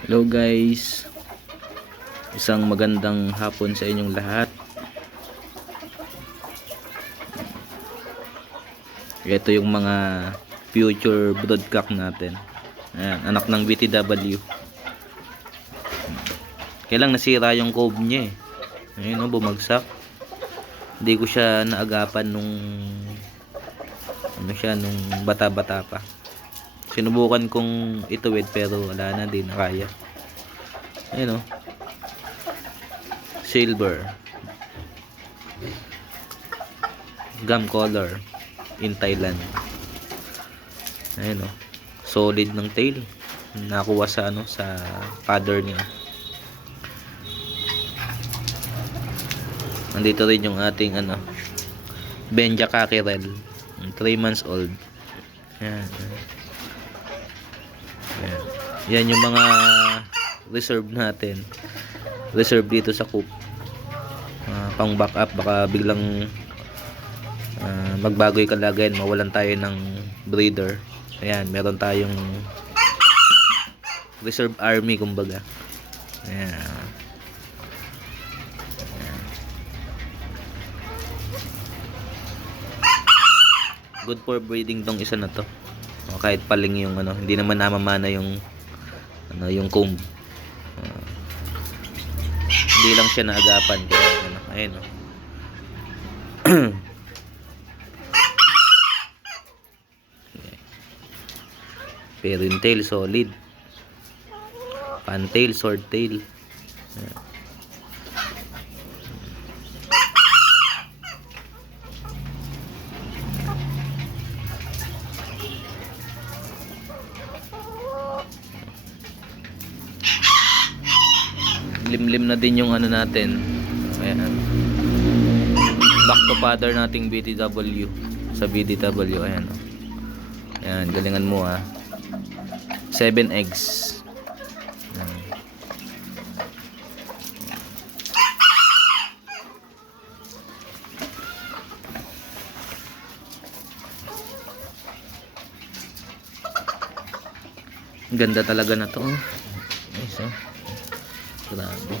Hello guys, isang magandang hapon sa inyong lahat. Ito yung mga future broodcock natin. Ayan, anak ng BTW. Kailang nasira yung cove niya eh. Ayun o, bumagsak. Hindi ko siya naagapan nung nung bata-bata pa. Sinubukan kong ituwid pero wala na, din kaya. Ayun o, silver gum color in Thailand. Ayun o, solid ng tail, nakuha sa sa father niya. Nandito rin yung ating Benja Cockerel, 3 months old. Ayan. Ayan. Yan yung mga reserve natin. Reserve dito sa coop. Pang backup, baka biglang magbago yung kalagayan, mawalan tayo ng breeder. Ayan, meron tayong reserve army kumbaga. Ayan. Good for breeding tong isa na to. Kahit paling yung hindi naman namamana yung yung comb. Hindi lang siya naagapan kaya ayun o. Pero yung tail solid. Pantail, swordtail. Limlim na din yung natin. Ayan. Back to father nating BTW. Sa BTW, ayan o. Ayan, galingan mo 7 eggs. Ayan. Ganda talaga na to. Nice, grabe.